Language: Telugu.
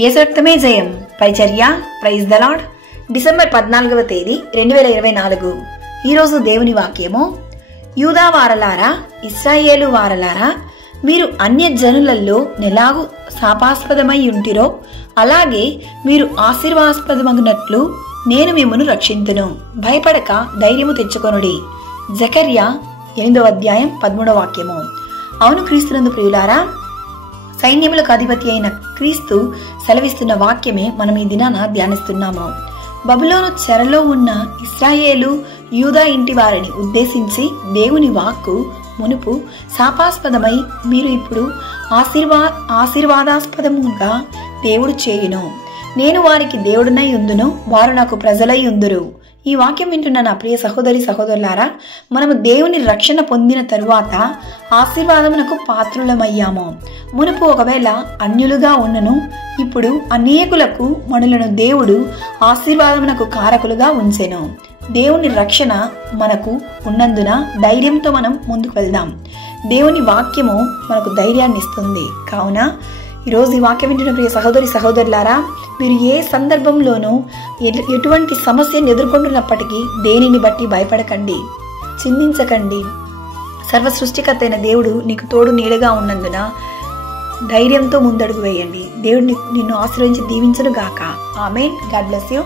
యేసు రక్తమే జయం. పరిచర్య. Praise the Lord. డిసెంబర్ 14వ తేదీ 2024. ఈరోజు దేవుని వాక్యము, యూదా వారలారా, ఇశ్రాయేలు వారలారా, మీరు అన్య జనులలో నెలాగు శాపాస్పదమై ఉంటిరో అలాగే మీరు ఆశీర్వాదాస్పదమగునట్లు నేను మిమ్మును రక్షింతును. భయపడక ధైర్యము తెచ్చుకొనుడి. జకర్యా 8వ అధ్యాయం 13వ వాక్యము. అవును క్రీస్తునందు ప్రియులారా, సైన్యములకు అధిపతి అయిన క్రీస్తు సెలవిస్తున్న వాక్యమే మనం ఈ దినాన ధ్యానిస్తున్నాము. బబులోను చెరలో ఉన్న ఇశ్రాయేలు యూదా ఇంటి వారిని ఉద్దేశించి దేవుని వాక్కు మునుపు శాపాస్పదమై మీరు ఇప్పుడు ఆశీర్వాదాస్పదముగా దేవుడు చేయును. నేను వారికి దేవుడునై ఉందును, వారు నాకు ప్రజలై ఉందురు. ఈ వాక్యం వింటున్న నా ప్రియ సహోదరి సహోదరులారా, మనము దేవుని రక్షణ పొందిన తరువాత ఆశీర్వాదమునకు పాత్రులమయ్యాము. మునుపు ఒకవేళ అన్యులుగా ఉన్నను, ఇప్పుడు అనేకులకు మనలను దేవుడు ఆశీర్వాదమునకు కారకులుగా ఉంచెను. దేవుని రక్షణ మనకు ఉన్నందున ధైర్యంతో మనం ముందుకు వెళ్దాం. దేవుని వాక్యము మనకు ధైర్యాన్ని ఇస్తుంది. కావున ఈరోజు ఈ వాక్యం వింటున్న ప్రియ సహోదరి సహోదరులారా, మీరు ఏ సందర్భంలోనూ ఎటువంటి సమస్యను ఎదుర్కొంటున్నప్పటికీ దేనిని బట్టి భయపడకండి, చింతించకండి. సర్వ సృష్టికర్త అయిన దేవుడు నీకు తోడు నీడగా ఉన్నందున ధైర్యంతో ముందడుగు వేయండి. దేవుడు నిన్ను ఆశీర్వదించి దీవించును గాక. ఆమేన్. God bless you.